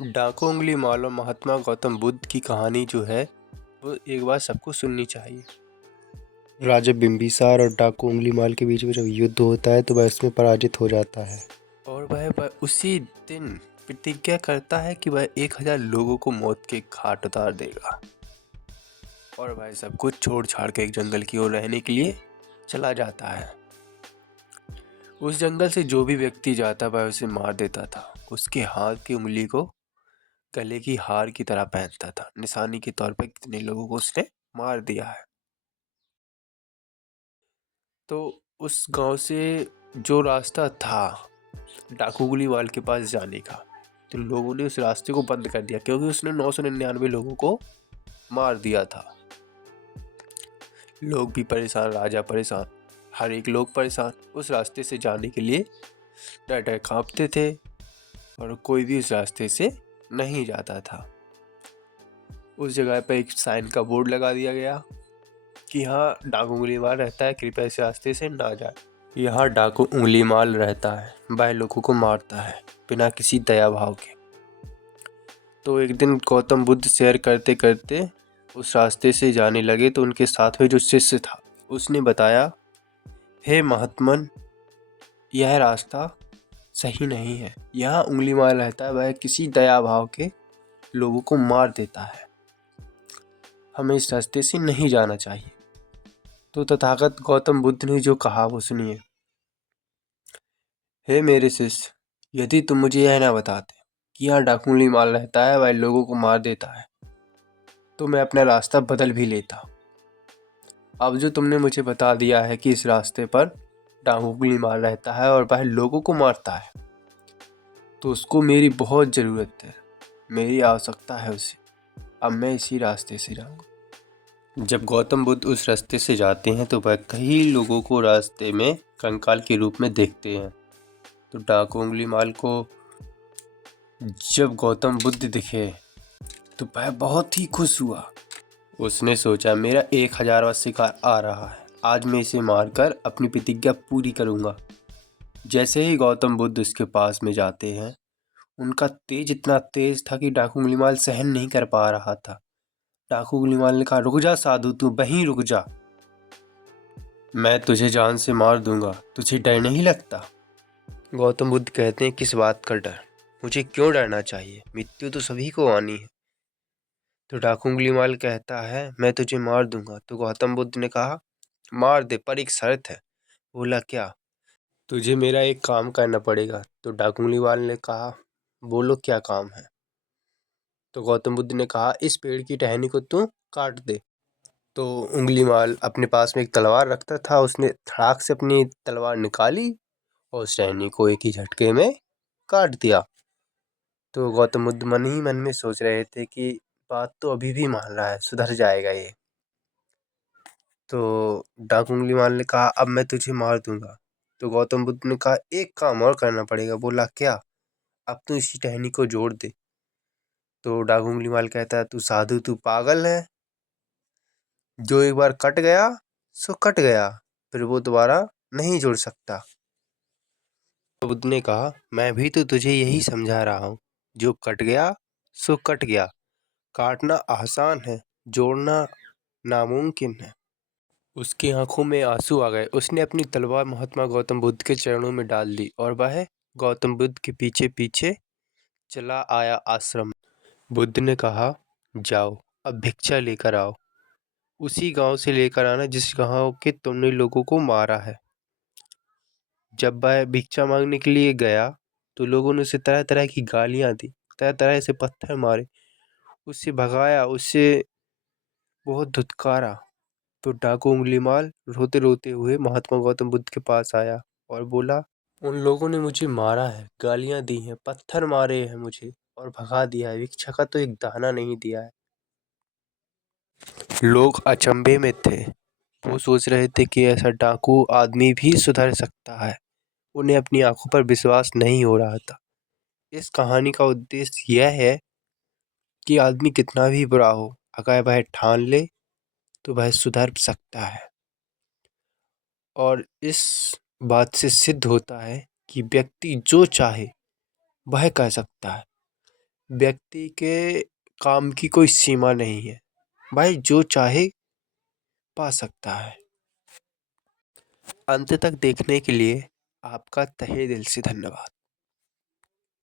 डाकू उंगली मालो महात्मा गौतम बुद्ध की कहानी जो है वो एक बार सबको सुननी चाहिए। राजा बिंबिसार और डाकू उंगली माल के बीच में जब युद्ध होता है तो वह इसमें पराजित हो जाता है और वह उसी दिन प्रतिज्ञा करता है कि वह 1000 लोगों को मौत के घाट उतार देगा और वह सब कुछ छोड़ छाड़ के एक जंगल की ओर रहने के लिए चला जाता है। उस जंगल से जो भी व्यक्ति जाता वह उसे मार देता था। उसके हाथ की उंगली को गले की हार की तरह पहनता था, निशानी के तौर पर कितने लोगों को उसने मार दिया है। तो उस गांव से जो रास्ता था डाकू गुलीवाल के पास जाने का, तो लोगों ने उस रास्ते को बंद कर दिया क्योंकि उसने 999 लोगों को मार दिया था। लोग भी परेशान, राजा परेशान, हर एक लोग परेशान। उस रास्ते से जाने के लिए डर डर कांपते थे और कोई भी उस रास्ते से नहीं जाता था। उस जगह पर एक साइन का बोर्ड लगा दिया गया कि यहाँ डाकू उंगलीमाल रहता है, कृपया इस रास्ते से ना जाए। यहाँ डाकू उंगलीमाल रहता है, वह लोगों को मारता है बिना किसी दया भाव के। तो एक दिन गौतम बुद्ध सैर करते करते उस रास्ते से जाने लगे तो उनके साथ में जो शिष्य था उसने बताया, हे महात्मन, यह रास्ता सही नहीं है। यहाँ उंगलीमाल रहता है, वह किसी दया भाव के लोगों को मार देता है, हमें इस रास्ते से नहीं जाना चाहिए। तो तथागत गौतम बुद्ध ने जो कहा वो सुनिए। हे मेरे शिष्य, यदि तुम मुझे यह ना बताते कि यहाँ डाकू उंगलीमाल रहता है, वह लोगों को मार देता है, तो मैं अपना रास्ता बदल भी लेता। अब जो तुमने मुझे बता दिया है कि इस रास्ते पर डाकू उंगलीमाल रहता है और वह लोगों को मारता है, तो उसको मेरी बहुत ज़रूरत है, मेरी आवश्यकता है उसे। अब मैं इसी रास्ते से जाऊँगा। जब गौतम बुद्ध उस रास्ते से जाते हैं तो वह कई लोगों को रास्ते में कंकाल के रूप में देखते हैं। तो डाकू उंगलीमाल को जब गौतम बुद्ध दिखे तो वह बहुत ही खुश हुआ। उसने सोचा, मेरा 1000वां शिकार आ रहा है, आज मैं इसे मारकर अपनी प्रतिज्ञा पूरी करूंगा। जैसे ही गौतम बुद्ध उसके पास में जाते हैं, उनका तेज इतना तेज था कि डाकू उंगलीमाल सहन नहीं कर पा रहा था। डाकू उंगलीमाल ने कहा, रुक जा साधु, तू वहीं रुक जा, मैं तुझे जान से मार दूंगा, तुझे डर नहीं लगता? गौतम बुद्ध कहते हैं, किस बात का डर, मुझे क्यों डरना चाहिए, मृत्यु तो सभी को आनी है। तो डाकू उंगलीमाल कहता है, मैं तुझे मार दूंगा। तो गौतम बुद्ध ने कहा, मार दे, पर एक शर्त है। बोला, क्या? तुझे मेरा एक काम करना पड़ेगा। तो डाकू उंगलीमाल ने कहा, बोलो क्या काम है। तो गौतम बुद्ध ने कहा, इस पेड़ की टहनी को तू काट दे। तो उंगलीमाल अपने पास में एक तलवार रखता था, उसने धड़ाक से अपनी तलवार निकाली और उस टहनी को एक ही झटके में काट दिया। तो गौतम बुद्ध मन ही मन में सोच रहे थे कि बात तो अभी भी मान रहा है, सुधर जाएगा ये। तो डाकू उंगलीमाल ने कहा, अब मैं तुझे मार दूंगा। तो गौतम बुद्ध ने कहा, एक काम और करना पड़ेगा। बोला, क्या? अब तू इसी टहनी को जोड़ दे। तो डाकू उंगलीमाल कहता है, तू साधु, तू पागल है, जो एक बार कट गया सो कट गया, फिर वो दोबारा नहीं जुड़ सकता। तो बुद्ध ने कहा, मैं भी तो तुझे यही समझा रहा हूँ, जो कट गया सो कट गया, काटना आसान है, जोड़ना नामुमकिन है। उसकी आंखों में आंसू आ गए। उसने अपनी तलवार महात्मा गौतम बुद्ध के चरणों में डाल दी और वह गौतम बुद्ध के पीछे पीछे चला आया आश्रम। बुद्ध ने कहा, जाओ अब भिक्षा लेकर आओ, उसी गांव से लेकर आना जिस गांव के तुमने लोगों को मारा है। जब वह भिक्षा मांगने के लिए गया तो लोगों ने उसे तरह तरह की गालियां दी, तरह तरह से पत्थर मारे, उससे भगाया, उससे बहुत धुतकारा। तो डाकू उंगलीमाल रोते रोते हुए महात्मा गौतम बुद्ध के पास आया और बोला, उन लोगों ने मुझे मारा है, गालियां दी हैं, पत्थर मारे हैं मुझे और भगा दिया है, भिक्षा का तो एक दाना नहीं दिया है। लोग अचंभे में थे, वो सोच रहे थे कि ऐसा डाकू आदमी भी सुधर सकता है। उन्हें अपनी आंखों पर विश्वास नहीं हो रहा था। इस कहानी का उद्देश्य यह है कि आदमी कितना भी बुरा हो, अगर वह ठान ले तो वह सुधर सकता है। और इस बात से सिद्ध होता है कि व्यक्ति जो चाहे वह कर सकता है। व्यक्ति के काम की कोई सीमा नहीं है। भाई जो चाहे पा सकता है। अंत तक देखने के लिए आपका तहे दिल से धन्यवाद।